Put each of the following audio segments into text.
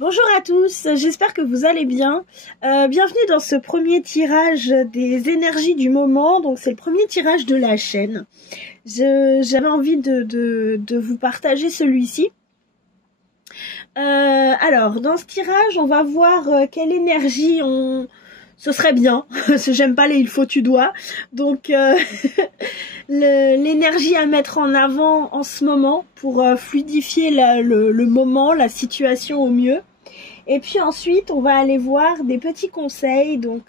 Bonjour à tous, j'espère que vous allez bien. Bienvenue dans ce premier tirage des énergies du moment. Donc c'est le premier tirage de la chaîne. J'avais envie de vous partager celui-ci. Alors dans ce tirage, on va voir quelle énergie ce serait bien, parce que j'aime pas les il faut tu dois. Donc l'énergie à mettre en avant en ce moment pour fluidifier le moment, la situation au mieux. Et puis ensuite, on va aller voir des petits conseils, donc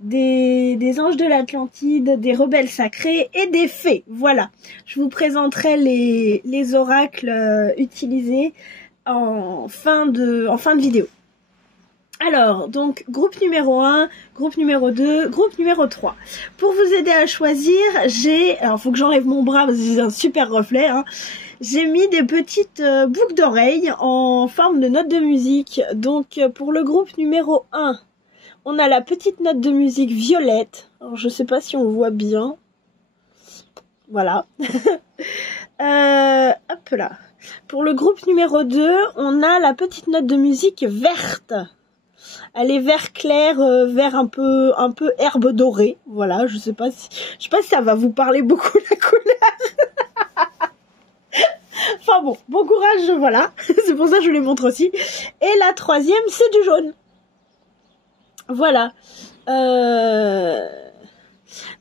des anges de l'Atlantide, des rebelles sacrés et des fées. Voilà, je vous présenterai les oracles utilisés en fin de vidéo. Alors, donc, groupe numéro 1, groupe numéro 2, groupe numéro 3. Pour vous aider à choisir, alors faut que j'enlève mon bras parce que c'est un super reflet, hein. J'ai mis des petites boucles d'oreilles en forme de notes de musique. Donc, pour le groupe numéro 1, on a la petite note de musique violette. Alors, je sais pas si on voit bien. Voilà. Hop là. Pour le groupe numéro 2, on a la petite note de musique verte. Elle est vert clair, vert un peu herbe dorée. Voilà, je sais pas si ça va vous parler beaucoup la couleur. Enfin bon courage, voilà. C'est pour ça que je vous les montre aussi. Et la troisième, c'est du jaune. Voilà.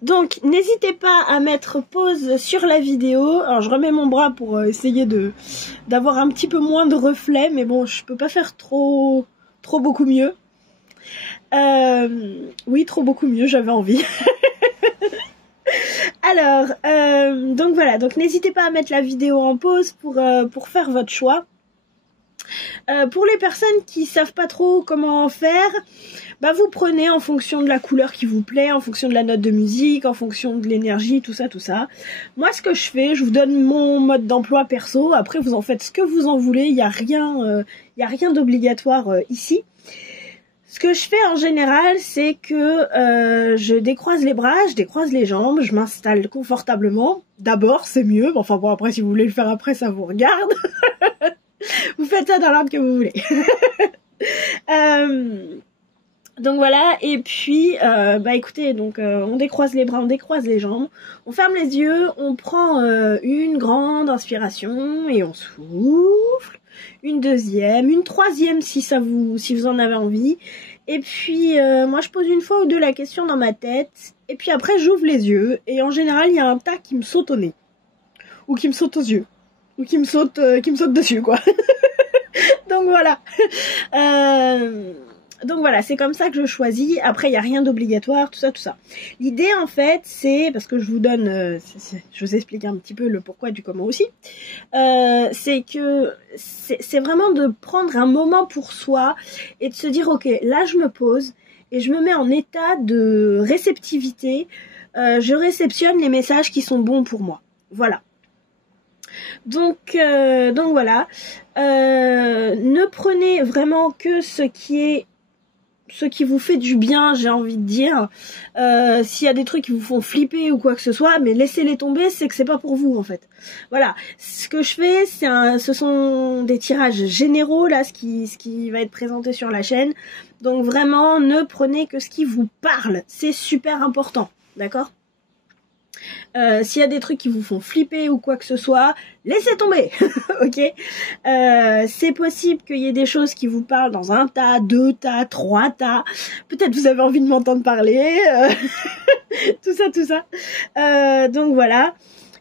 Donc, n'hésitez pas à mettre pause sur la vidéo. Alors, je remets mon bras pour essayer d'avoir un petit peu moins de reflets. Mais bon, je peux pas faire trop beaucoup mieux. Oui, beaucoup mieux, j'avais envie. Alors, donc voilà, donc n'hésitez pas à mettre la vidéo en pause pour faire votre choix. Pour les personnes qui savent pas trop comment faire, bah vous prenez en fonction de la couleur qui vous plaît, en fonction de la note de musique, en fonction de l'énergie, tout ça. Moi, ce que je fais, je vous donne mon mode d'emploi perso. Après, vous en faites ce que vous en voulez. Il y a rien d'obligatoire ici. Ce que je fais en général, c'est que je décroise les bras, je décroise les jambes, je m'installe confortablement. D'abord, c'est mieux. Enfin bon, après, si vous voulez le faire après, ça vous regarde. Vous faites ça dans l'ordre que vous voulez. Donc voilà, et puis, bah écoutez, donc on décroise les bras, on décroise les jambes, on ferme les yeux, on prend une grande inspiration et on souffle. Une deuxième, une troisième si vous en avez envie. Et puis moi je pose une fois ou deux la question dans ma tête. Et puis après j'ouvre les yeux. Et en général il y a un tas qui me saute au nez. Ou qui me saute aux yeux. Ou qui me saute dessus quoi. Donc voilà. Donc voilà, c'est comme ça que je choisis. Après, il n'y a rien d'obligatoire, tout ça. L'idée, en fait, c'est, parce que je vous donne, je vous explique un petit peu le pourquoi du comment aussi, c'est que c'est vraiment de prendre un moment pour soi et de se dire, ok, là, je me pose et je me mets en état de réceptivité. Je réceptionne les messages qui sont bons pour moi. Voilà. Donc voilà. Ne prenez vraiment que ce qui vous fait du bien, j'ai envie de dire. S'il y a des trucs qui vous font flipper ou quoi que ce soit, mais laissez-les tomber, c'est que c'est pas pour vous en fait. Voilà, ce que je fais, ce sont des tirages généraux là, ce qui va être présenté sur la chaîne. Donc vraiment, ne prenez que ce qui vous parle, c'est super important, d'accord ? S'il y a des trucs qui vous font flipper ou quoi que ce soit, laissez tomber, ok. C'est possible qu'il y ait des choses qui vous parlent dans un tas, 2 tas, 3 tas. Peut-être vous avez envie de m'entendre parler, tout ça. Donc voilà.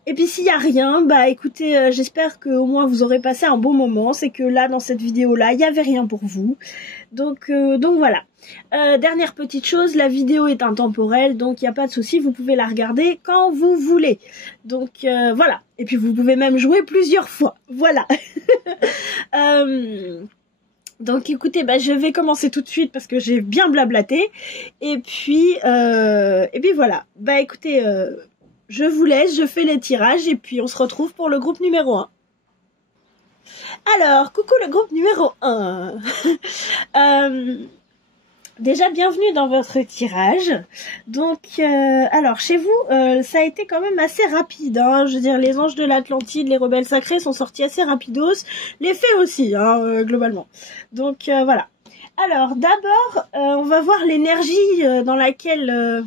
Et puis s'il y a rien, bah écoutez, j'espère que au moins vous aurez passé un bon moment. C'est que là, dans cette vidéo-là, il n'y avait rien pour vous. Donc voilà. Dernière petite chose, la vidéo est intemporelle, donc il n'y a pas de souci, vous pouvez la regarder quand vous voulez. Donc voilà. Et puis vous pouvez même jouer plusieurs fois. Voilà. Donc écoutez, bah, je vais commencer tout de suite parce que j'ai bien blablaté. Et puis voilà. Bah écoutez, je vous laisse, je fais les tirages et puis on se retrouve pour le groupe numéro 1. Alors, coucou le groupe numéro 1. Déjà, bienvenue dans votre tirage. Donc, alors, chez vous, ça a été quand même assez rapide. Hein. Je veux dire, les anges de l'Atlantide, les rebelles sacrés sont sortis assez rapidos. Les fées aussi, hein, globalement. Donc, voilà. Alors, d'abord, on va voir l'énergie dans laquelle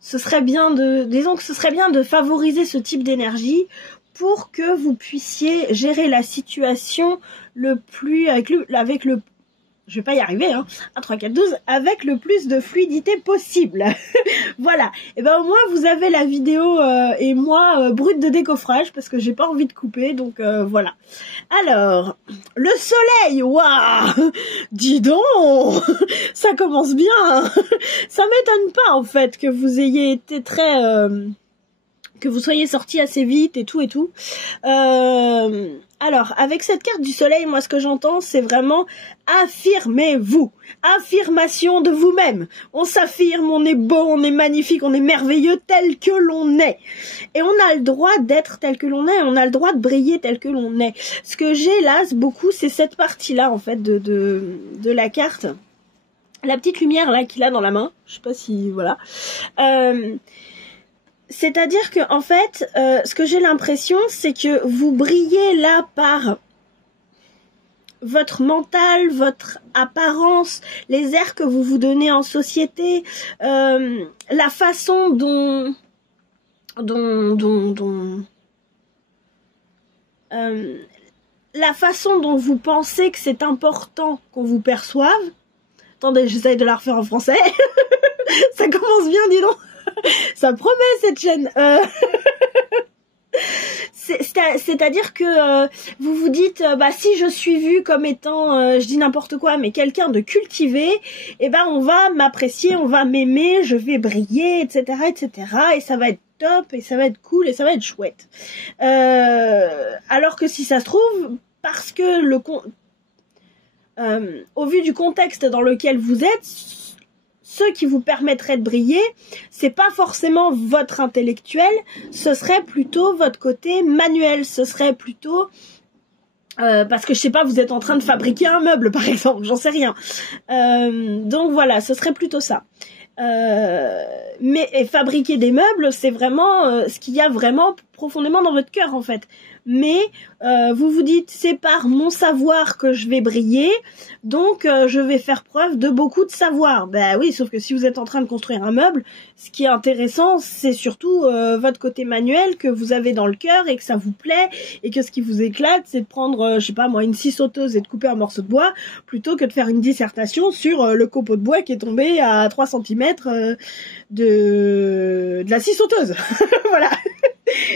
ce serait bien de... Disons que ce serait bien de favoriser ce type d'énergie pour que vous puissiez gérer la situation le plus... avec le je vais pas y arriver, hein, 1, 3, 4, 12, avec le plus de fluidité possible. Voilà. Et ben au moins vous avez la vidéo et moi brute de décoffrage parce que j'ai pas envie de couper, donc voilà. Alors, le soleil, waouh, dis donc, ça commence bien. Ça m'étonne pas en fait que vous ayez été très... que vous soyez sortis assez vite et tout et tout. Alors, avec cette carte du soleil, moi, ce que j'entends, c'est vraiment affirmez-vous. Affirmation de vous-même. On s'affirme, on est beau, on est magnifique, on est merveilleux tel que l'on est. Et on a le droit d'être tel que l'on est, on a le droit de briller tel que l'on est. Ce que j'ai là, beaucoup, c'est cette partie-là, en fait, de la carte. La petite lumière, là, qu'il a dans la main. Je sais pas si... Voilà. C'est-à-dire que en fait, ce que j'ai l'impression, c'est que vous brillez là par votre mental, votre apparence, les airs que vous vous donnez en société, la façon dont la façon dont vous pensez que c'est important qu'on vous perçoive. Attendez, j'essaye de la refaire en français. Ça commence bien, dis donc. Ça promet cette chaîne. C'est-à-dire que vous vous dites, bah si je suis vue comme étant, je dis n'importe quoi, mais quelqu'un de cultivé, eh ben on va m'apprécier, on va m'aimer, je vais briller, etc., etc. Et ça va être top, et ça va être cool, et ça va être chouette. Alors que si ça se trouve, parce que au vu du contexte dans lequel vous êtes, ce qui vous permettrait de briller, c'est pas forcément votre intellectuel, ce serait plutôt votre côté manuel, ce serait plutôt parce que je sais pas, vous êtes en train de fabriquer un meuble par exemple, j'en sais rien. Donc voilà, ce serait plutôt ça. Mais fabriquer des meubles, c'est vraiment ce qu'il y a vraiment profondément dans votre cœur en fait. Mais vous vous dites, c'est par mon savoir que je vais briller, donc je vais faire preuve de beaucoup de savoir. Ben oui, sauf que si vous êtes en train de construire un meuble, ce qui est intéressant, c'est surtout votre côté manuel que vous avez dans le cœur et que ça vous plaît, et que ce qui vous éclate, c'est de prendre, je sais pas moi, une scie sauteuse et de couper un morceau de bois, plutôt que de faire une dissertation sur le copeau de bois qui est tombé à 3 cm de la scie sauteuse. Voilà.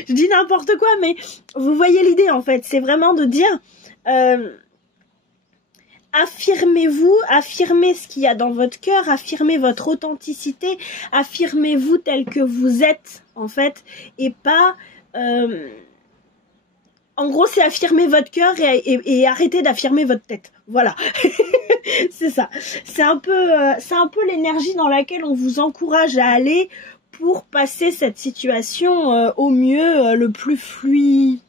Je dis n'importe quoi, mais vous voyez l'idée en fait, c'est vraiment de dire affirmez-vous, affirmez ce qu'il y a dans votre cœur, affirmez votre authenticité, affirmez-vous tel que vous êtes en fait, et pas en gros c'est affirmer votre cœur et arrêter d'affirmer votre tête, voilà. C'est ça, c'est un peu l'énergie dans laquelle on vous encourage à aller pour passer cette situation au mieux, le plus fluide,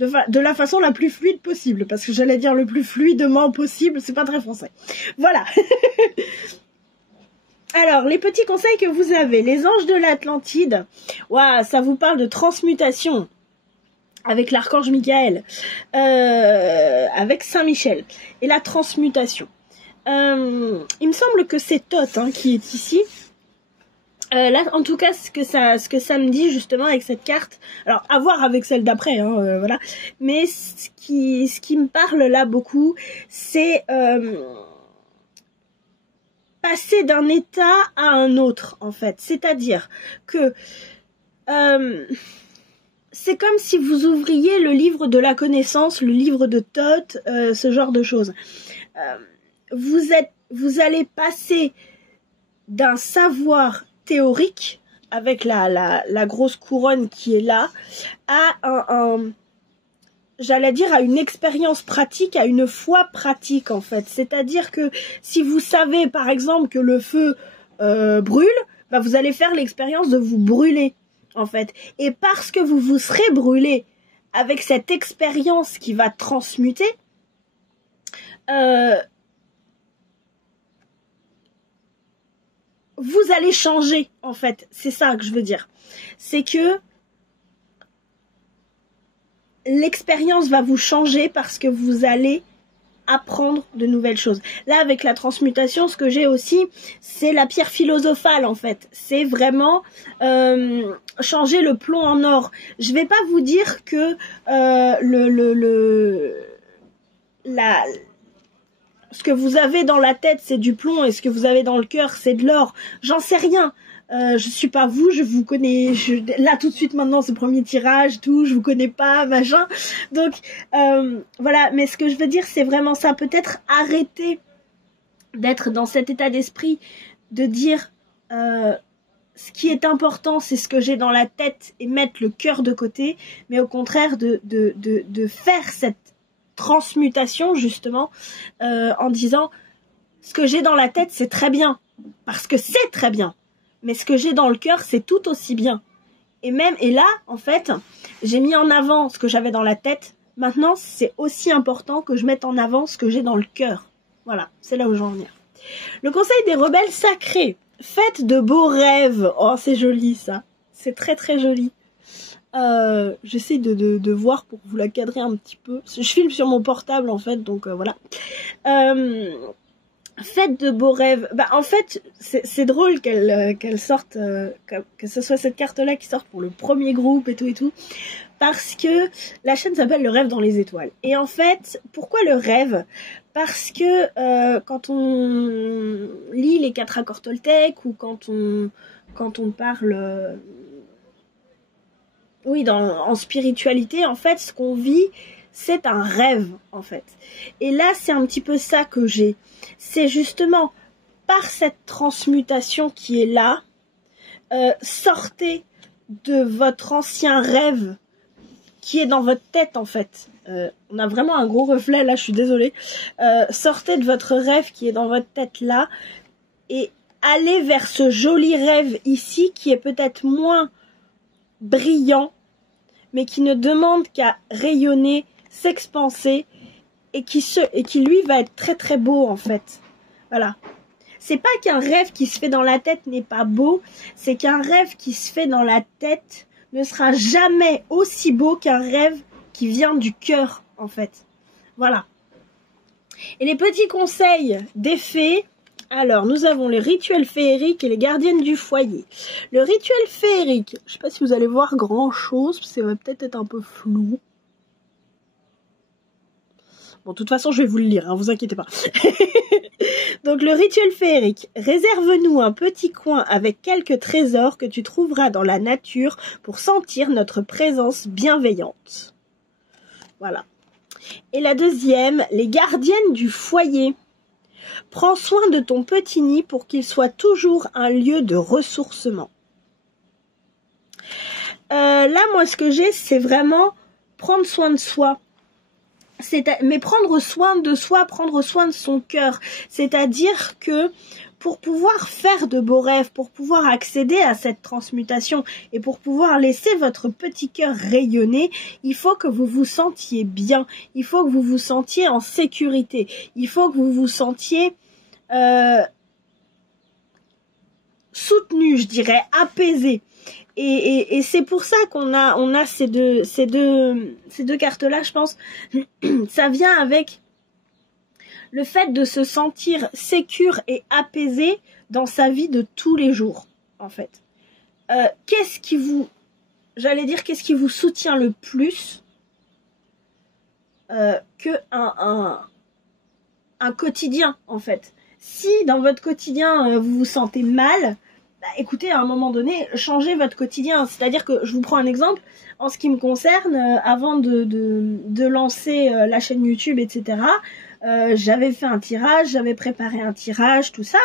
de la façon la plus fluide possible, parce que j'allais dire le plus fluidement possible, c'est pas très français. Voilà. Alors, les petits conseils que vous avez, les anges de l'Atlantide, waouh, ça vous parle de transmutation, avec l'archange Michael, avec Saint-Michel, et la transmutation. Il me semble que c'est Thoth qui est ici. Là, en tout cas, ce que ça me dit justement avec cette carte, alors à voir avec celle d'après, voilà. Mais ce qui me parle là beaucoup, c'est passer d'un état à un autre, en fait. C'est-à-dire que c'est comme si vous ouvriez le livre de la connaissance, le livre de Thoth, ce genre de choses. Vous allez passer d'un savoir théorique, avec la grosse couronne qui est là, à j'allais dire à une expérience pratique, à une foi pratique en fait. C'est-à-dire que si vous savez par exemple que le feu brûle, bah, vous allez faire l'expérience de vous brûler en fait. Et parce que vous vous serez brûlé avec cette expérience qui va transmuter, allez changer, en fait. C'est ça que je veux dire. C'est que l'expérience va vous changer parce que vous allez apprendre de nouvelles choses. Là, avec la transmutation, ce que j'ai aussi, c'est la pierre philosophale, en fait. C'est vraiment changer le plomb en or. Je vais pas vous dire que ce que vous avez dans la tête, c'est du plomb, et ce que vous avez dans le cœur, c'est de l'or. J'en sais rien. Je suis pas vous, je vous connais, là tout de suite maintenant, ce premier tirage, tout, je vous connais pas, machin. Donc, voilà, mais ce que je veux dire, c'est vraiment ça. Peut-être arrêter d'être dans cet état d'esprit, de dire, ce qui est important, c'est ce que j'ai dans la tête, et mettre le cœur de côté, mais au contraire, de faire cette transmutation, justement, en disant, ce que j'ai dans la tête, c'est très bien, parce que c'est très bien. Mais ce que j'ai dans le cœur, c'est tout aussi bien. Et là, en fait, j'ai mis en avant ce que j'avais dans la tête. Maintenant, c'est aussi important que je mette en avant ce que j'ai dans le cœur. Voilà, c'est là où je veux en venir. Le conseil des rebelles sacrés. Faites de beaux rêves. Oh, c'est joli, ça. C'est très, très joli. J'essaie de voir pour vous la cadrer un petit peu. Je filme sur mon portable, en fait, donc voilà. Faites de beaux rêves. Bah, en fait, c'est drôle qu'elle sorte, que ce soit cette carte-là qui sorte pour le premier groupe et tout, parce que la chaîne s'appelle Le Rêve dans les étoiles. Et en fait, pourquoi le rêve? Parce que quand on lit les 4 accords Toltec, ou quand on parle, oui, en spiritualité, en fait, ce qu'on vit, c'est un rêve, en fait. Et là, c'est un petit peu ça que j'ai. C'est justement par cette transmutation qui est là, sortez de votre ancien rêve qui est dans votre tête, en fait. On a vraiment un gros reflet, là, je suis désolée. Sortez de votre rêve qui est dans votre tête, là, et allez vers ce joli rêve ici, qui est peut-être moins brillant, mais qui ne demande qu'à rayonner, s'expanser, et qui lui va être très très beau, en fait. Voilà. C'est pas qu'un rêve qui se fait dans la tête n'est pas beau, c'est qu'un rêve qui se fait dans la tête ne sera jamais aussi beau qu'un rêve qui vient du cœur, en fait. Voilà. Et les petits conseils des fées. Alors, nous avons les rituels féeriques et les gardiennes du foyer. Le rituel féerique, je sais pas si vous allez voir grand chose, ça va peut-être être un peu flou. Bon, de toute façon, je vais vous le lire, hein, vous inquiétez pas. Donc, le rituel féerique. Réserve-nous un petit coin avec quelques trésors que tu trouveras dans la nature pour sentir notre présence bienveillante. Voilà. Et la deuxième, les gardiennes du foyer. Prends soin de ton petit nid pour qu'il soit toujours un lieu de ressourcement. Là, moi, ce que j'ai, c'est vraiment prendre soin de soi. Mais prendre soin de soi, prendre soin de son cœur. C'est-à-dire que pour pouvoir faire de beaux rêves, pour pouvoir accéder à cette transmutation et pour pouvoir laisser votre petit cœur rayonner, il faut que vous vous sentiez bien, il faut que vous vous sentiez en sécurité, il faut que vous vous sentiez soutenu, je dirais, apaisé. Et c'est pour ça qu'on a ces deux cartes-là, je pense. Ça vient avec le fait de se sentir sécure et apaisé dans sa vie de tous les jours, en fait. Qu'est-ce qui vous soutient le plus que un quotidien, en fait. Si dans votre quotidien, vous vous sentez mal, bah, écoutez, à un moment donné, changez votre quotidien. C'est-à-dire que, je vous prends un exemple, en ce qui me concerne, avant de lancer la chaîne YouTube, etc., j'avais fait un tirage, j'avais préparé un tirage, tout ça,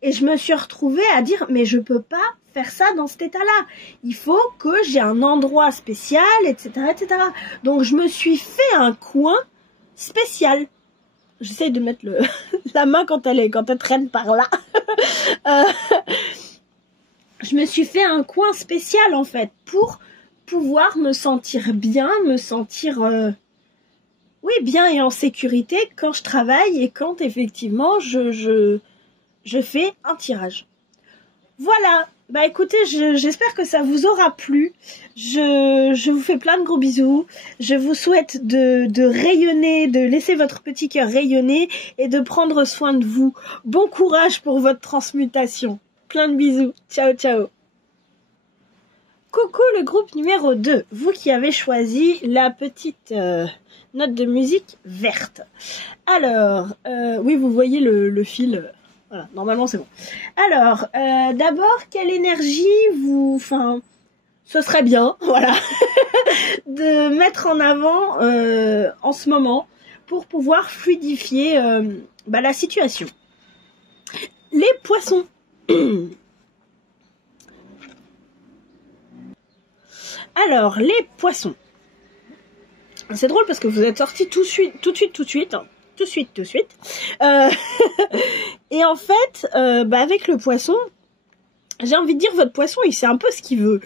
et je me suis retrouvée à dire, mais je peux pas faire ça dans cet état-là. Il faut que j'ai un endroit spécial, etc., etc. Donc, je me suis fait un coin spécial. J'essaye de mettre la main quand elle traîne par là. Je me suis fait un coin spécial, en fait, pour pouvoir me sentir bien, me sentir oui, bien et en sécurité quand je travaille et quand effectivement je fais un tirage. Voilà, bah écoutez, j'espère que ça vous aura plu. Je vous fais plein de gros bisous. Je vous souhaite de rayonner, de laisser votre petit cœur rayonner et de prendre soin de vous. Bon courage pour votre transmutation. Plein de bisous. Ciao, ciao. Coucou le groupe numéro 2, vous qui avez choisi la petite note de musique verte. Alors, oui, vous voyez le fil, voilà, normalement c'est bon. Alors, d'abord, quelle énergie ce serait bien, voilà, de mettre en avant en ce moment pour pouvoir fluidifier la situation. Les poissons. Alors, les poissons. C'est drôle parce que vous êtes sortis tout de suite. Et en fait, avec le poisson, j'ai envie de dire, votre poisson, il sait un peu ce qu'il veut.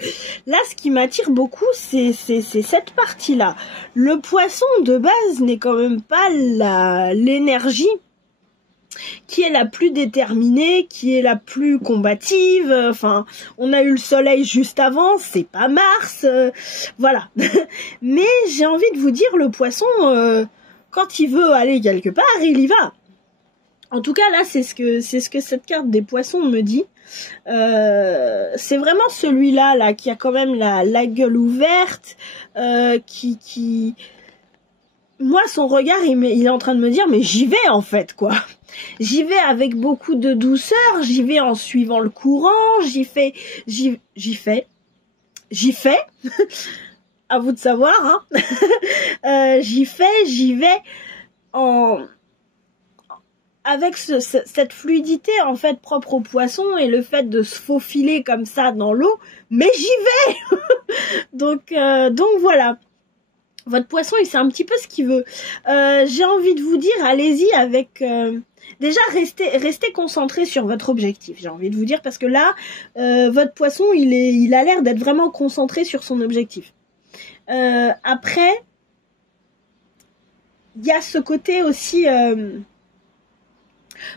Là, ce qui m'attire beaucoup, c'est cette partie-là. Le poisson, de base, n'est quand même pas l'énergie qui est la plus déterminée, qui est la plus combative. Enfin, on a eu le soleil juste avant, c'est pas Mars, voilà. Mais j'ai envie de vous dire, le poisson, quand il veut aller quelque part, il y va. En tout cas, là, c'est ce que cette carte des poissons me dit. C'est vraiment celui-là, là, qui a quand même la gueule ouverte, qui... Moi, son regard, il est en train de me dire, mais j'y vais, en fait, quoi. J'y vais avec beaucoup de douceur, j'y vais en suivant le courant, j'y fais. À vous de savoir, hein. J'y vais avec cette fluidité, en fait, propre au poisson et le fait de se faufiler comme ça dans l'eau, mais j'y vais. Donc voilà. Votre poisson, il sait un petit peu ce qu'il veut. J'ai envie de vous dire, allez-y avec... déjà, restez concentré sur votre objectif. J'ai envie de vous dire, parce que là, votre poisson, il a l'air d'être vraiment concentré sur son objectif. Après, il y a ce côté aussi...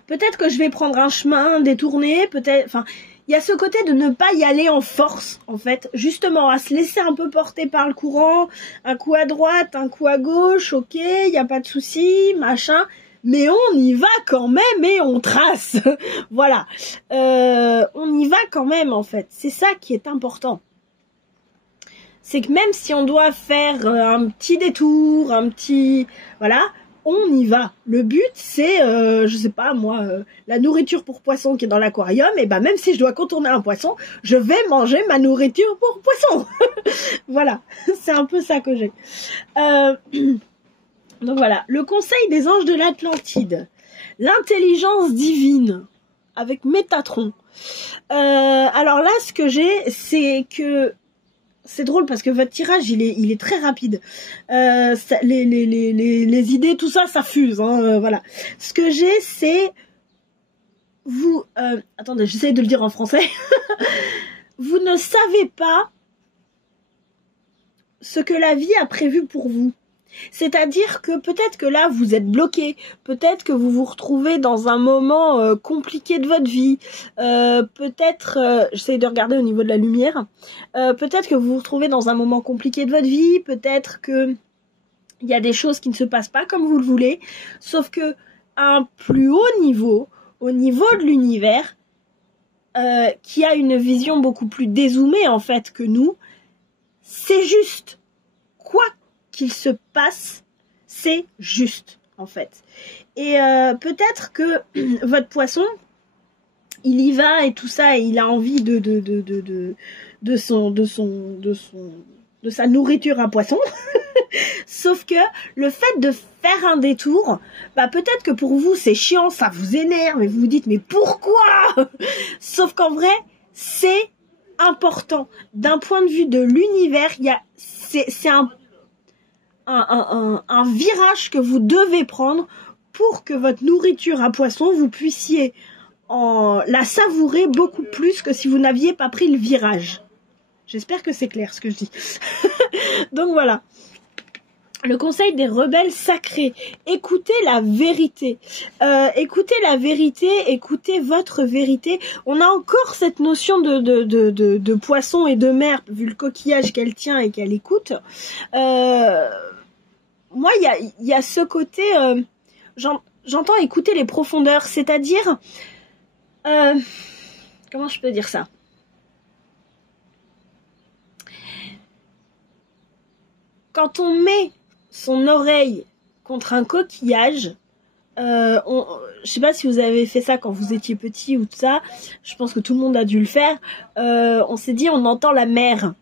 peut-être que je vais prendre un chemin détourné, peut-être... Enfin, il y a ce côté de ne pas y aller en force, en fait. Justement, à se laisser un peu porter par le courant. Un coup à droite, un coup à gauche, ok, il n'y a pas de souci, machin. Mais on y va quand même et on trace. Voilà. On y va quand même, en fait. C'est ça qui est important. C'est que même si on doit faire un petit détour, voilà... On y va. Le but, c'est, je sais pas moi, la nourriture pour poisson qui est dans l'aquarium. Et ben même si je dois contourner un poisson, je vais manger ma nourriture pour poisson. Voilà, c'est un peu ça que j'ai. Donc voilà, le conseil des anges de l'Atlantide, l'intelligence divine avec Métatron. Alors là, ce que j'ai, c'est que c'est drôle parce que votre tirage, il est très rapide. Les idées, tout ça, ça fuse. Hein, voilà. Ce que j'ai, c'est... Vous... attendez, j'essaie de le dire en français. Vous ne savez pas ce que la vie a prévu pour vous. C'est-à-dire que peut-être que là, vous êtes bloqué. Peut-être que vous vous retrouvez dans un moment compliqué de votre vie. Peut-être, j'essaie de regarder au niveau de la lumière. Peut-être que vous vous retrouvez dans un moment compliqué de votre vie. Peut-être que il y a des choses qui ne se passent pas comme vous le voulez. Sauf que à un plus haut niveau, au niveau de l'univers, qui a une vision beaucoup plus dézoomée en fait que nous, c'est juste. Quoi qu'il se passe, c'est juste en fait. Et peut-être que votre poisson, il y va et tout ça, et il a envie de sa nourriture à poisson. Sauf que le fait de faire un détour, peut-être que pour vous c'est chiant, ça vous énerve et vous vous dites mais pourquoi? Sauf qu'en vrai, c'est important. D'un point de vue de l'univers, c'est un virage que vous devez prendre pour que votre nourriture à poisson, vous puissiez la savourer beaucoup plus que si vous n'aviez pas pris le virage. J'espère que c'est clair ce que je dis. Donc voilà. Le conseil des rebelles sacrés. Écoutez la vérité. Écoutez la vérité, écoutez votre vérité. On a encore cette notion de poisson et de mer, vu le coquillage qu'elle tient et qu'elle écoute. Moi, il y a ce côté... j'entends écouter les profondeurs, c'est-à-dire... comment je peux dire ça? Quand on met son oreille contre un coquillage, je sais pas si vous avez fait ça quand vous étiez petit ou tout ça, je pense que tout le monde a dû le faire, on s'est dit on entend la mer.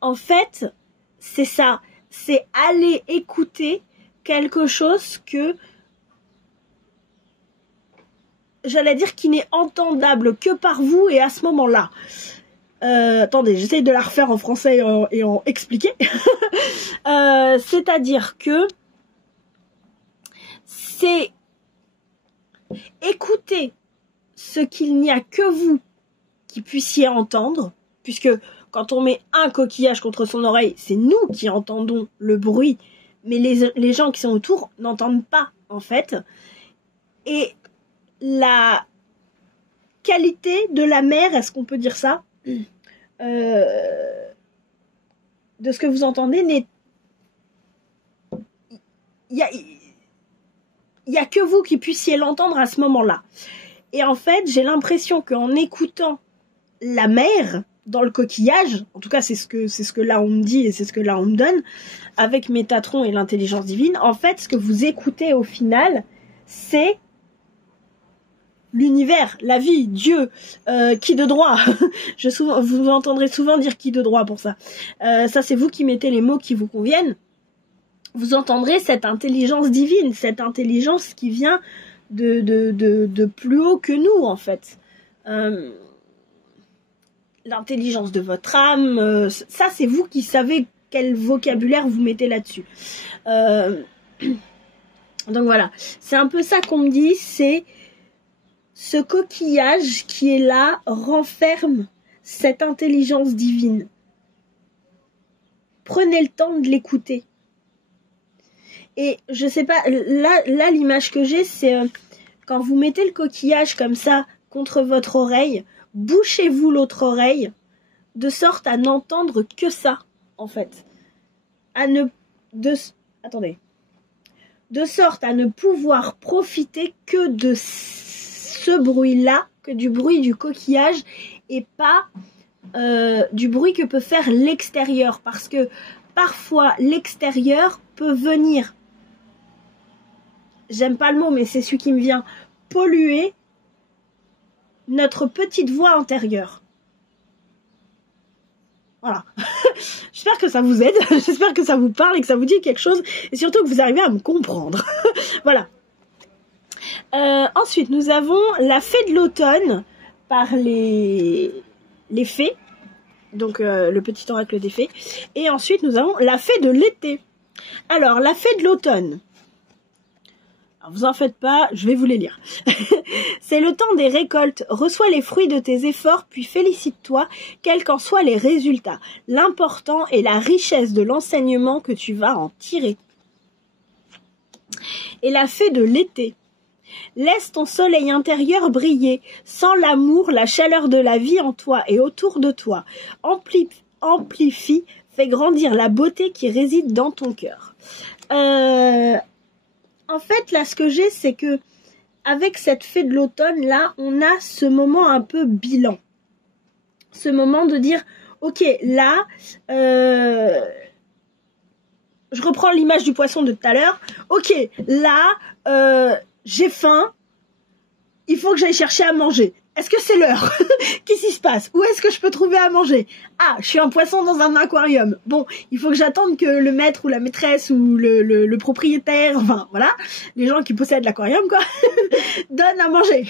En fait, c'est ça, c'est aller écouter quelque chose que, j'allais dire, qui n'est entendable que par vous et à ce moment-là. Attendez, j'essaye de la refaire en français et en expliquer. C'est-à-dire que c'est écouter ce qu'il n'y a que vous qui puissiez entendre, puisque quand on met un coquillage contre son oreille, c'est nous qui entendons le bruit, mais les gens qui sont autour n'entendent pas, en fait. Et la qualité de la mer, est-ce qu'on peut dire ça ? De ce que vous entendez, il y a que vous qui puissiez l'entendre à ce moment-là. Et en fait, j'ai l'impression qu'en écoutant la mer dans le coquillage, en tout cas c'est ce que là on me dit et c'est ce que là on me donne, avec Métatron et l'intelligence divine, en fait ce que vous écoutez au final, c'est l'univers, la vie, Dieu, qui de droit. Vous entendrez souvent dire qui de droit pour ça. Ça c'est vous qui mettez les mots qui vous conviennent. Vous entendrez cette intelligence divine, cette intelligence qui vient de plus haut que nous en fait. L'intelligence de votre âme, ça c'est vous qui savez quel vocabulaire vous mettez là-dessus. Donc voilà, c'est un peu ça qu'on me dit, c'est ce coquillage qui est là renferme cette intelligence divine. Prenez le temps de l'écouter. Et je sais pas, là l'image que j'ai, c'est quand vous mettez le coquillage comme ça contre votre oreille, bouchez-vous l'autre oreille de sorte à n'entendre que ça, en fait. De sorte à ne pouvoir profiter que de ce bruit-là, que du bruit du coquillage et pas du bruit que peut faire l'extérieur. Parce que parfois, l'extérieur peut venir, j'aime pas le mot, mais c'est celui qui me vient, polluer notre petite voix intérieure. Voilà. J'espère que ça vous aide, j'espère que ça vous parle et que ça vous dit quelque chose, et surtout que vous arrivez à me comprendre. Voilà. Ensuite, nous avons la fée de l'automne par les fées, donc le petit oracle des fées, et ensuite nous avons la fée de l'été. Alors, la fée de l'automne, alors vous en faites pas, je vais vous les lire. C'est le temps des récoltes, reçois les fruits de tes efforts, puis félicite-toi, quels qu'en soient les résultats. L'important est la richesse de l'enseignement que tu vas en tirer. Et la fée de l'été, laisse ton soleil intérieur briller, sens l'amour, la chaleur de la vie en toi et autour de toi. Amplifie, fais grandir la beauté qui réside dans ton cœur. En fait, là, ce que j'ai, c'est que avec cette fée de l'automne, là, on a ce moment un peu bilan. Ce moment de dire, ok, là, je reprends l'image du poisson de tout à l'heure. Ok, là, j'ai faim, il faut que j'aille chercher à manger. Est-ce que c'est l'heure? Qu'est-ce qui se passe? Où est-ce que je peux trouver à manger? Ah, je suis un poisson dans un aquarium. Bon, il faut que j'attende que le maître ou la maîtresse ou le propriétaire, enfin voilà, les gens qui possèdent l'aquarium quoi, donnent à manger.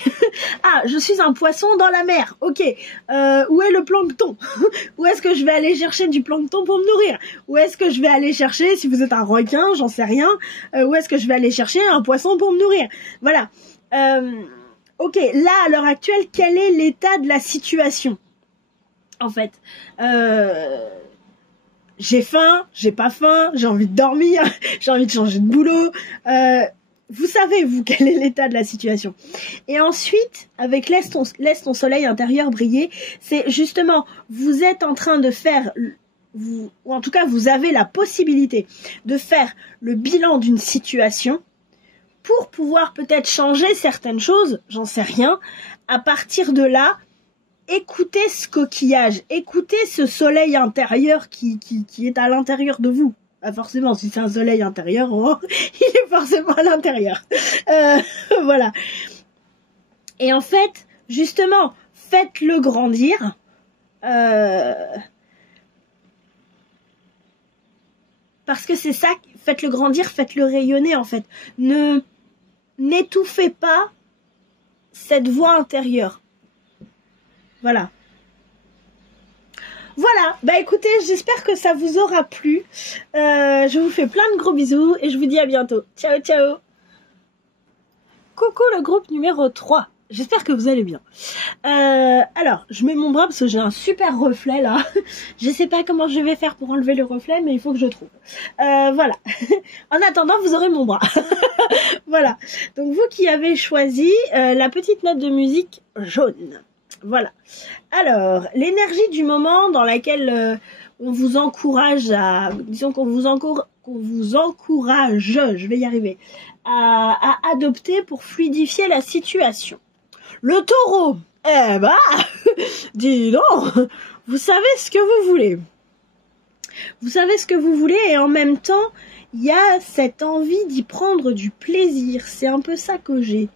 Ah, je suis un poisson dans la mer. Ok, où est le plancton? Où est-ce que je vais aller chercher du plancton pour me nourrir? Où est-ce que je vais aller chercher, si vous êtes un requin, j'en sais rien, où est-ce que je vais aller chercher un poisson pour me nourrir? Voilà. Ok, là, à l'heure actuelle, quel est l'état de la situation? En fait, j'ai faim, j'ai pas faim, j'ai envie de dormir, j'ai envie de changer de boulot. Vous savez, vous, quel est l'état de la situation. Et ensuite, avec laisse ton soleil intérieur briller, c'est justement, vous êtes en train de faire, ou en tout cas, vous avez la possibilité de faire le bilan d'une situation pour pouvoir peut-être changer certaines choses, j'en sais rien. À partir de là, écoutez ce coquillage, écoutez ce soleil intérieur qui est à l'intérieur de vous. Ah, forcément, si c'est un soleil intérieur, oh, il est forcément à l'intérieur. Voilà. Et en fait, justement, faites-le grandir. Parce que c'est ça, faites-le grandir, faites-le rayonner, en fait. N'étouffez pas cette voix intérieure. Voilà. Voilà, bah écoutez, j'espère que ça vous aura plu. Je vous fais plein de gros bisous et je vous dis à bientôt. Ciao, ciao. Coucou le groupe numéro 3. J'espère que vous allez bien. Alors, je mets mon bras parce que j'ai un super reflet là. Je sais pas comment je vais faire pour enlever le reflet, mais il faut que je trouve. Voilà. En attendant, vous aurez mon bras. Voilà. Donc vous qui avez choisi la petite note de musique jaune. Voilà. Alors, l'énergie du moment dans laquelle on vous encourage à, disons qu'on vous encourage, je vais y arriver, à adopter pour fluidifier la situation. Le taureau, eh bah, dis donc, vous savez ce que vous voulez. Vous savez ce que vous voulez et en même temps, il y a cette envie d'y prendre du plaisir. C'est un peu ça que j'ai.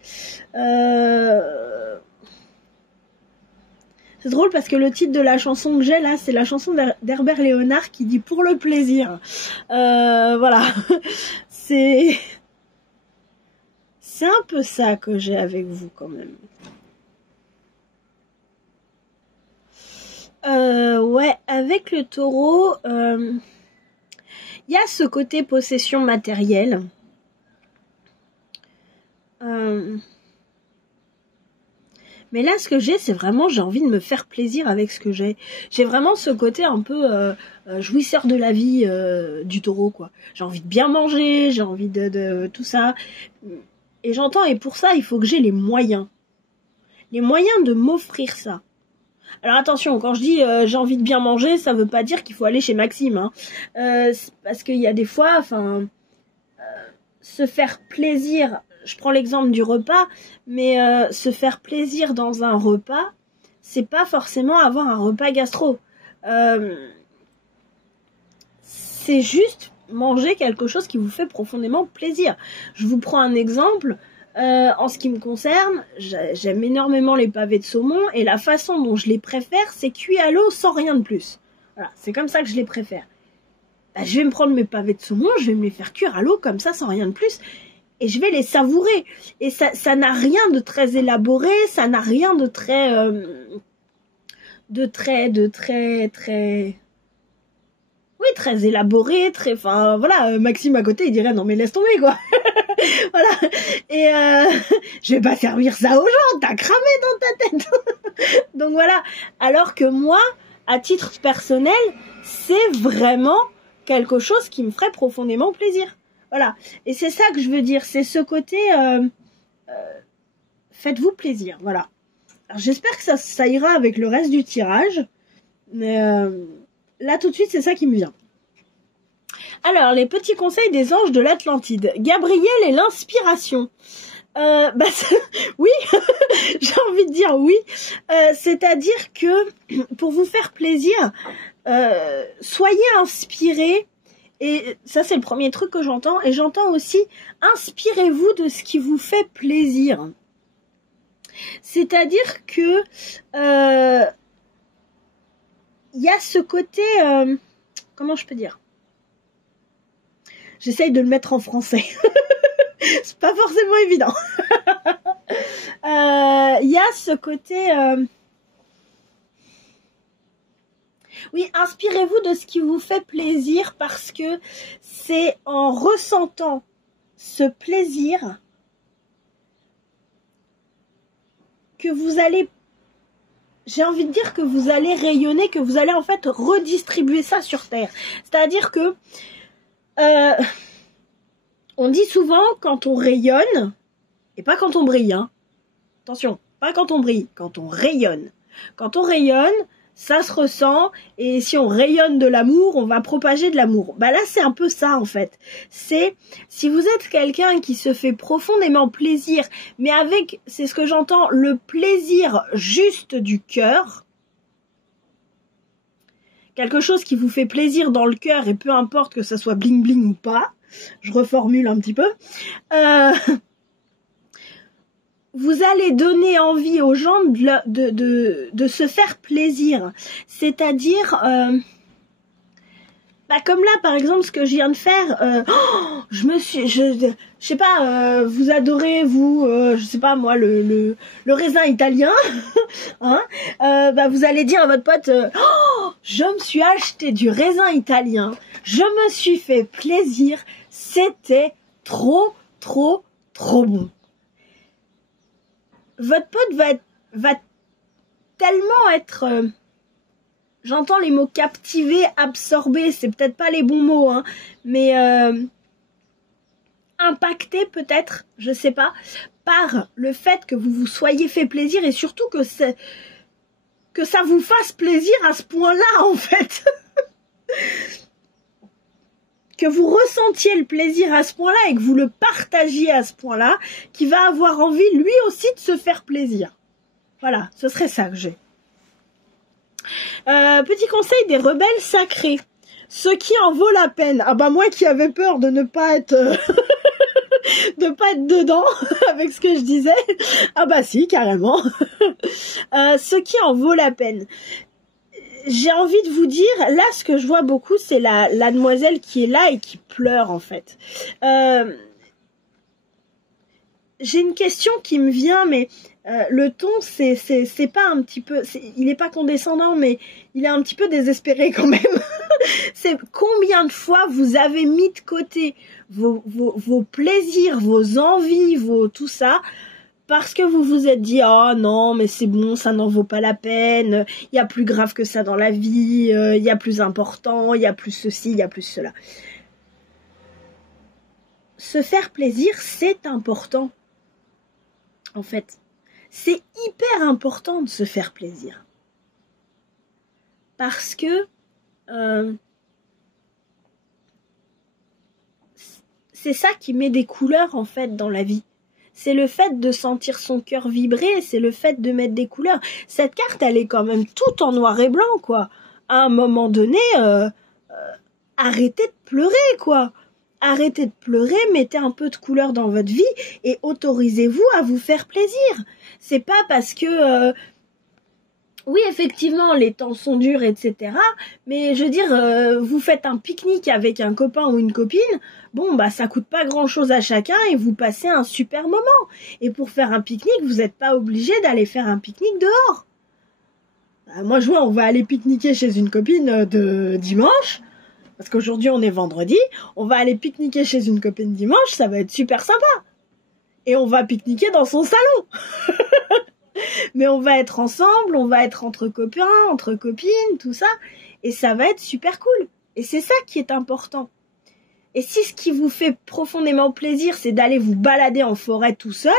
C'est drôle parce que le titre de la chanson que j'ai là, c'est la chanson d'Herbert Léonard qui dit pour le plaisir. Voilà. C'est un peu ça que j'ai avec vous quand même. Ouais, avec le taureau, il y a ce côté possession matérielle. Mais là, ce que j'ai, c'est vraiment, j'ai envie de me faire plaisir avec ce que j'ai. J'ai vraiment ce côté un peu jouisseur de la vie du taureau, quoi. J'ai envie de bien manger, j'ai envie de tout ça. Et j'entends, et pour ça, il faut que j'ai les moyens. Les moyens de m'offrir ça. Alors attention, quand je dis j'ai envie de bien manger, ça veut pas dire qu'il faut aller chez Maxime. Hein. Parce qu'il y a des fois, enfin, se faire plaisir... Je prends l'exemple du repas, mais se faire plaisir dans un repas, c'est pas forcément avoir un repas gastro. C'est juste manger quelque chose qui vous fait profondément plaisir. Je vous prends un exemple. En ce qui me concerne, j'aime énormément les pavés de saumon et la façon dont je les préfère, c'est cuit à l'eau sans rien de plus. Voilà, c'est comme ça que je les préfère. Bah, je vais me prendre mes pavés de saumon, je vais me les faire cuire à l'eau comme ça sans rien de plus. Et je vais les savourer. Et ça n'a rien de très élaboré, ça n'a rien de très... Oui, très élaboré, très... Enfin, voilà, Maxime à côté, il dirait, non mais laisse tomber, quoi. Voilà. Et je vais pas servir ça aux gens, t'as cramé dans ta tête. Donc voilà. Alors que moi, à titre personnel, c'est vraiment quelque chose qui me ferait profondément plaisir. Voilà, et c'est ça que je veux dire, c'est ce côté, faites-vous plaisir, voilà. Alors j'espère que ça ira avec le reste du tirage, mais là tout de suite c'est ça qui me vient. Alors, les petits conseils des anges de l'Atlantide. Gabriel et l'inspiration. Bah, oui, j'ai envie de dire oui. C'est-à-dire que pour vous faire plaisir, soyez inspirés. Et ça, c'est le premier truc que j'entends. Et j'entends aussi, inspirez-vous de ce qui vous fait plaisir. C'est-à-dire que y a ce côté... comment je peux dire? J'essaye de le mettre en français. C'est pas forcément évident. Y a ce côté... Oui, inspirez-vous de ce qui vous fait plaisir parce que c'est en ressentant ce plaisir que vous allez j'ai envie de dire que vous allez rayonner, que vous allez en fait redistribuer ça sur Terre. C'est-à-dire que on dit souvent quand on rayonne, et pas quand on brille, hein. Attention, pas quand on brille, quand on rayonne. Quand on rayonne, ça se ressent, et si on rayonne de l'amour, on va propager de l'amour. Bah là, c'est un peu ça, en fait. C'est, si vous êtes quelqu'un qui se fait profondément plaisir, mais avec, c'est ce que j'entends, le plaisir juste du cœur, quelque chose qui vous fait plaisir dans le cœur, et peu importe que ça soit bling bling ou pas, je reformule un petit peu, vous allez donner envie aux gens de se faire plaisir. C'est-à-dire, bah comme là par exemple ce que je viens de faire, je sais pas, vous adorez vous, je sais pas moi le raisin italien, hein, bah vous allez dire à votre pote, je me suis acheté du raisin italien, je me suis fait plaisir, c'était trop bon. Votre pote va tellement être, j'entends les mots captiver, absorber, c'est peut-être pas les bons mots, hein, mais impacté peut-être, je sais pas, par le fait que vous vous soyez fait plaisir et surtout que ça vous fasse plaisir à ce point-là en fait. Que vous ressentiez le plaisir à ce point-là et que vous le partagiez à ce point-là, qui va avoir envie lui aussi de se faire plaisir. Voilà, ce serait ça que j'ai. Petit conseil des rebelles sacrés. Ce qui en vaut la peine. Ah bah moi qui avais peur de ne pas être de pas être dedans avec ce que je disais. Ah bah si, carrément. Ce qui en vaut la peine. J'ai envie de vous dire, là, ce que je vois beaucoup, c'est la demoiselle qui est là et qui pleure, en fait. J'ai une question qui me vient, mais le ton, c'est pas un petit peu... il est pas condescendant, mais il est un petit peu désespéré quand même. C'est combien de fois vous avez mis de côté vos plaisirs, vos envies, tout ça... Parce que vous vous êtes dit, oh non, mais c'est bon, ça n'en vaut pas la peine, il y a plus grave que ça dans la vie, il y a plus important, il y a plus ceci, il y a plus cela. Se faire plaisir, c'est important. En fait, c'est hyper important de se faire plaisir. Parce que c'est ça qui met des couleurs, en fait, dans la vie. C'est le fait de sentir son cœur vibrer, c'est le fait de mettre des couleurs. Cette carte, elle est quand même toute en noir et blanc, quoi. À un moment donné, arrêtez de pleurer, quoi. Arrêtez de pleurer, mettez un peu de couleur dans votre vie et autorisez-vous à vous faire plaisir. C'est pas parce que... oui, effectivement, les temps sont durs, etc. Mais je veux dire, vous faites un pique-nique avec un copain ou une copine, bon, bah ça coûte pas grand-chose à chacun et vous passez un super moment. Et pour faire un pique-nique, vous n'êtes pas obligé d'aller faire un pique-nique dehors. Bah, moi, je vois, on va aller pique-niquer chez une copine de dimanche, parce qu'aujourd'hui, on est vendredi. On va aller pique-niquer chez une copine dimanche, ça va être super sympa. Et on va pique-niquer dans son salon. Mais on va être ensemble, on va être entre copains, entre copines, tout ça. Et ça va être super cool. Et c'est ça qui est important. Et si ce qui vous fait profondément plaisir, c'est d'aller vous balader en forêt tout seul,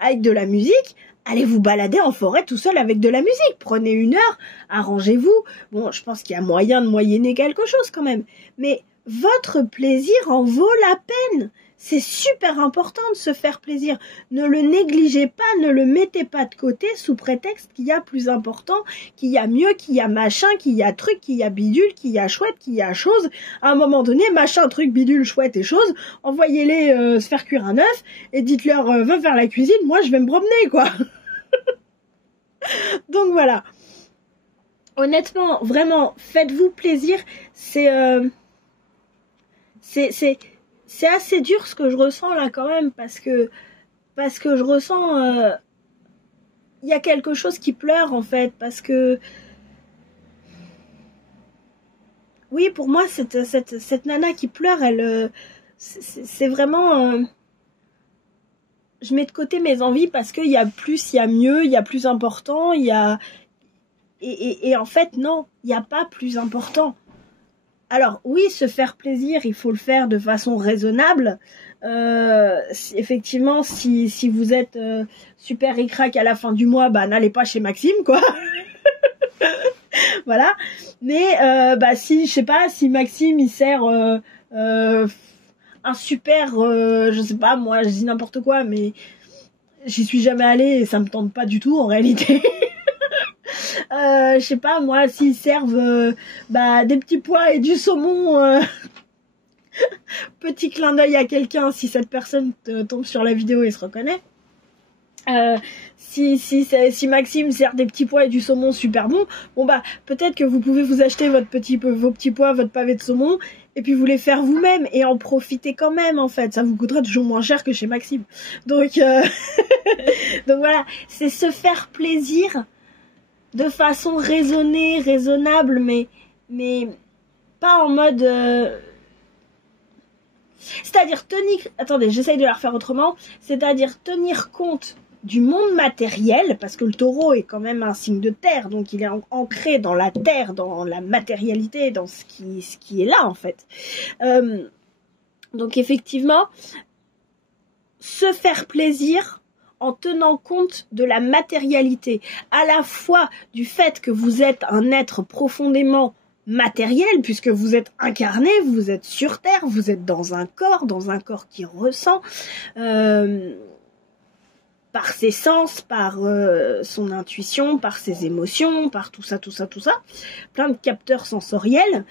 avec de la musique, allez vous balader en forêt tout seul avec de la musique. Prenez 1 heure, arrangez-vous. Bon, je pense qu'il y a moyen de moyenner quelque chose quand même. Mais votre plaisir en vaut la peine. C'est super important de se faire plaisir. Ne le négligez pas, ne le mettez pas de côté sous prétexte qu'il y a plus important, qu'il y a mieux, qu'il y a machin, qu'il y a truc, qu'il y a bidule, qu'il y a chouette, qu'il y a chose. À un moment donné, machin, truc, bidule, chouette et chose, envoyez-les se faire cuire un œuf et dites-leur va faire la cuisine, moi je vais me promener, quoi. Donc voilà. Honnêtement, vraiment, faites-vous plaisir. C'est assez dur ce que je ressens là quand même, parce que je ressens il y a quelque chose qui pleure en fait, parce que oui, pour moi cette nana qui pleure, elle c'est vraiment je mets de côté mes envies parce qu'il y a plus, il y a mieux, il y a plus important, il y a Et en fait, non, il n'y a pas plus important. Alors oui, se faire plaisir, il faut le faire de façon raisonnable. Effectivement, si vous êtes super ric-rac à la fin du mois, bah n'allez pas chez Maxime, quoi. Voilà. Mais si, je sais pas, si Maxime il sert un super, je sais pas, moi je dis n'importe quoi, mais j'y suis jamais allée et ça me tente pas du tout en réalité. Je sais pas moi, s'ils servent des petits pois et du saumon, petit clin d'œil à quelqu'un si cette personne tombe sur la vidéo et se reconnaît. Si Maxime sert des petits pois et du saumon super bon, bon bah peut-être que vous pouvez vous acheter vos petits pois, votre pavé de saumon, et puis vous les faire vous-même et en profiter quand même en fait. Ça vous coûtera toujours moins cher que chez Maxime. Donc donc voilà, c'est se faire plaisir de façon raisonnée, raisonnable, mais pas en mode c'est-à-dire attendez, j'essaye de la refaire autrement, c'est-à-dire tenir compte du monde matériel, parce que le taureau est quand même un signe de terre, donc il est ancré dans la terre, dans la matérialité, dans ce qui est là en fait. Donc effectivement, se faire plaisir en tenant compte de la matérialité, à la fois du fait que vous êtes un être profondément matériel, puisque vous êtes incarné, vous êtes sur Terre, vous êtes dans un corps qui ressent par ses sens, par son intuition, par ses émotions, par tout ça, plein de capteurs sensoriels,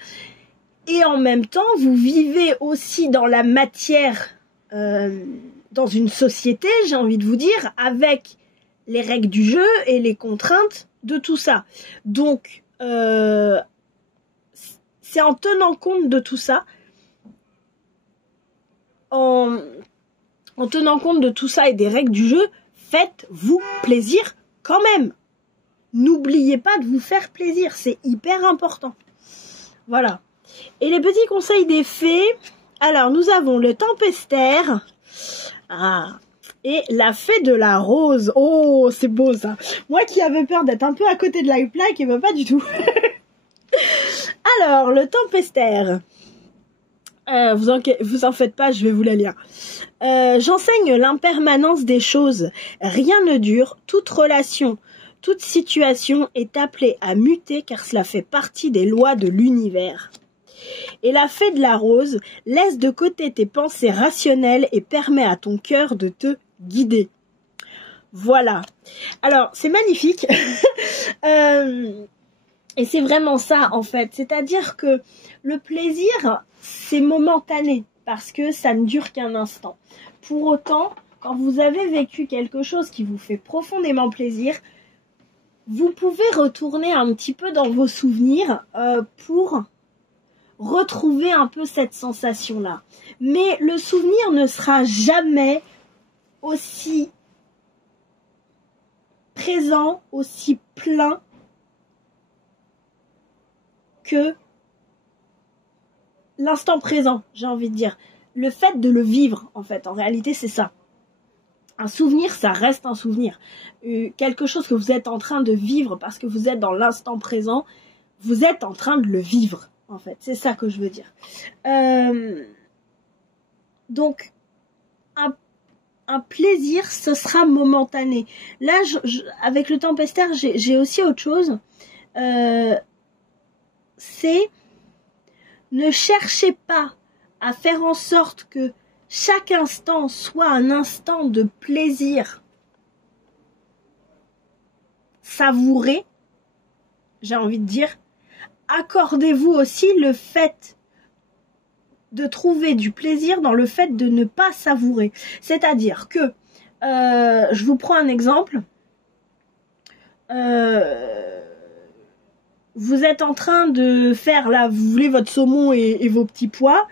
et en même temps, vous vivez aussi dans la matière, dans une société, j'ai envie de vous dire, avec les règles du jeu et les contraintes de tout ça. Donc, c'est en tenant compte de tout ça, en tenant compte de tout ça et des règles du jeu, faites-vous plaisir quand même. N'oubliez pas de vous faire plaisir, c'est hyper important. Voilà. Et les petits conseils des fées, alors nous avons le tempestaire, et la fée de la rose. Oh, c'est beau ça. Moi qui avais peur d'être un peu à côté de la plaque, et ben pas du tout. Alors, le tempestaire. Vous en faites pas, je vais vous la lire. J'enseigne l'impermanence des choses. Rien ne dure. Toute relation, toute situation est appelée à muter car cela fait partie des lois de l'univers. Et la fée de la rose laisse de côté tes pensées rationnelles et permet à ton cœur de te guider. Voilà. Alors, c'est magnifique. Et c'est vraiment ça, en fait. C'est-à-dire que le plaisir, c'est momentané, parce que ça ne dure qu'un instant. Pour autant, quand vous avez vécu quelque chose qui vous fait profondément plaisir, vous pouvez retourner un petit peu dans vos souvenirs pour retrouver un peu cette sensation-là. Mais le souvenir ne sera jamais aussi présent, aussi plein que l'instant présent, j'ai envie de dire. Le fait de le vivre, en fait, en réalité, c'est ça. Un souvenir, ça reste un souvenir. Quelque chose que vous êtes en train de vivre parce que vous êtes dans l'instant présent, vous êtes en train de le vivre, en fait. C'est ça que je veux dire. Donc, un plaisir, ce sera momentané. Là, avec le tempestaire, j'ai aussi autre chose. C'est ne cherchez pas à faire en sorte que chaque instant soit un instant de plaisir savouré, j'ai envie de dire. Accordez-vous aussi le fait de trouver du plaisir dans le fait de ne pas savourer. C'est-à-dire que, je vous prends un exemple, vous êtes en train de faire, là, vous voulez votre saumon et vos petits pois,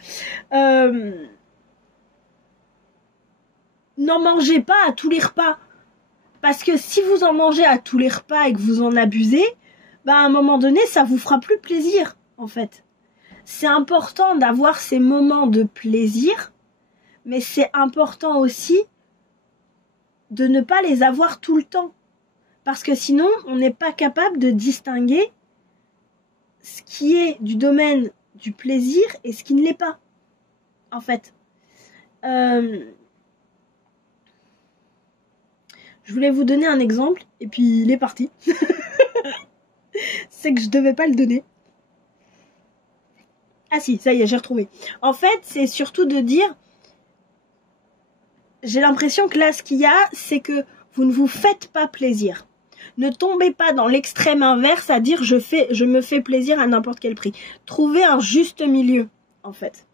n'en mangez pas à tous les repas. Parce que si vous en mangez à tous les repas et que vous en abusez, à un moment donné, ça vous fera plus plaisir, en fait. C'est important d'avoir ces moments de plaisir, mais c'est important aussi de ne pas les avoir tout le temps. Parce que sinon, on n'est pas capable de distinguer ce qui est du domaine du plaisir et ce qui ne l'est pas, en fait. Je voulais vous donner un exemple, et puis il est parti. C'est que je devais pas le donner. Ah si, ça y est, j'ai retrouvé. En fait, c'est surtout de dire... J'ai l'impression que là, ce qu'il y a, c'est que vous ne vous faites pas plaisir. Ne tombez pas dans l'extrême inverse à dire je me fais plaisir à n'importe quel prix. Trouvez un juste milieu, en fait.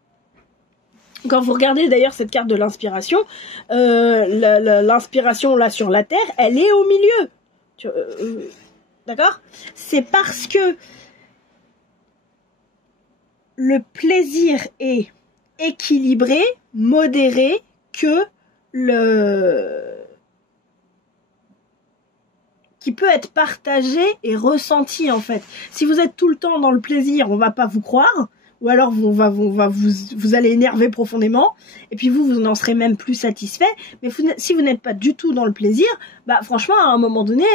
Quand vous regardez d'ailleurs cette carte de l'inspiration, l'inspiration là sur la Terre, elle est au milieu. D'accord ? C'est parce que le plaisir est équilibré, modéré, que qui peut être partagé et ressenti en fait. Si vous êtes tout le temps dans le plaisir, on va pas vous croire, ou alors vous allez énerver profondément, et puis vous n'en serez même plus satisfait. Mais si vous n'êtes pas du tout dans le plaisir, bah franchement à un moment donné,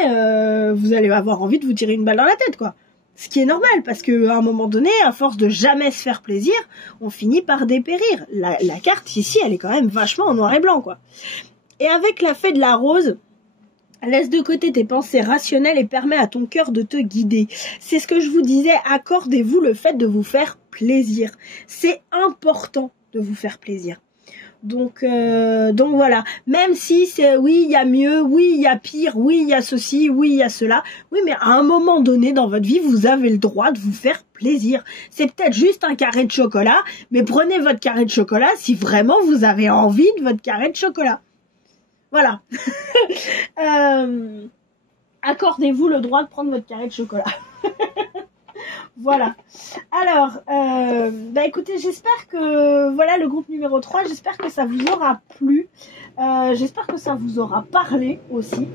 vous allez avoir envie de vous tirer une balle dans la tête quoi. Ce qui est normal, parce que à un moment donné, à force de jamais se faire plaisir, on finit par dépérir. La carte ici, elle est quand même vachement en noir et blanc, quoi. Et avec la fée de la rose, laisse de côté tes pensées rationnelles et permet à ton cœur de te guider. C'est ce que je vous disais, accordez-vous le fait de vous faire plaisir. C'est important de vous faire plaisir. Donc voilà, même si c'est oui, il y a mieux, oui, il y a pire, oui, il y a ceci, oui, il y a cela. Oui, mais à un moment donné dans votre vie, vous avez le droit de vous faire plaisir. C'est peut-être juste un carré de chocolat, mais prenez votre carré de chocolat si vraiment vous avez envie de votre carré de chocolat. Voilà. Accordez-vous le droit de prendre votre carré de chocolat. Voilà. Alors, écoutez, j'espère que, voilà, le groupe numéro 3, j'espère que ça vous aura plu. J'espère que ça vous aura parlé aussi.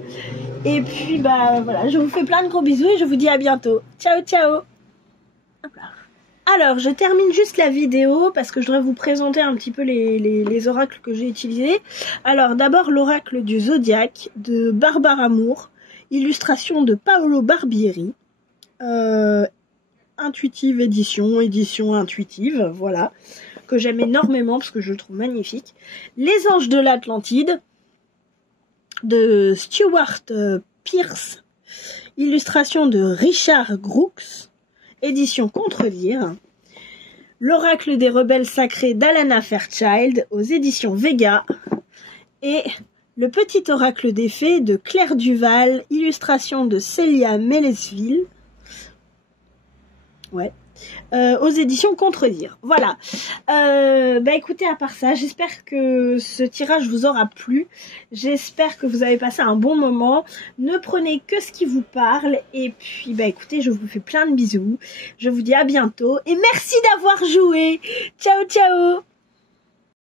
Et puis, voilà, je vous fais plein de gros bisous et je vous dis à bientôt. Ciao, ciao. Alors, je termine juste la vidéo parce que je voudrais vous présenter un petit peu les oracles que j'ai utilisés. Alors, d'abord, l'oracle du Zodiaque de Barbara Moore, illustration de Paolo Barbieri. Intuitive édition intuitive, voilà, que j'aime énormément parce que je le trouve magnifique. Les Anges de l'Atlantide de Stuart Pearce, illustration de Richard Brooks, édition Contredire. L'Oracle des Rebelles Sacrés d'Alana Fairchild aux éditions Vega et Le Petit Oracle des Fées de Claire Duval, illustration de Célia Mellesville. Ouais. Aux éditions Contredire. Voilà. Écoutez, à part ça, j'espère que ce tirage vous aura plu. J'espère que vous avez passé un bon moment. Ne prenez que ce qui vous parle. Et puis, écoutez, je vous fais plein de bisous. Je vous dis à bientôt. Et merci d'avoir joué. Ciao, ciao.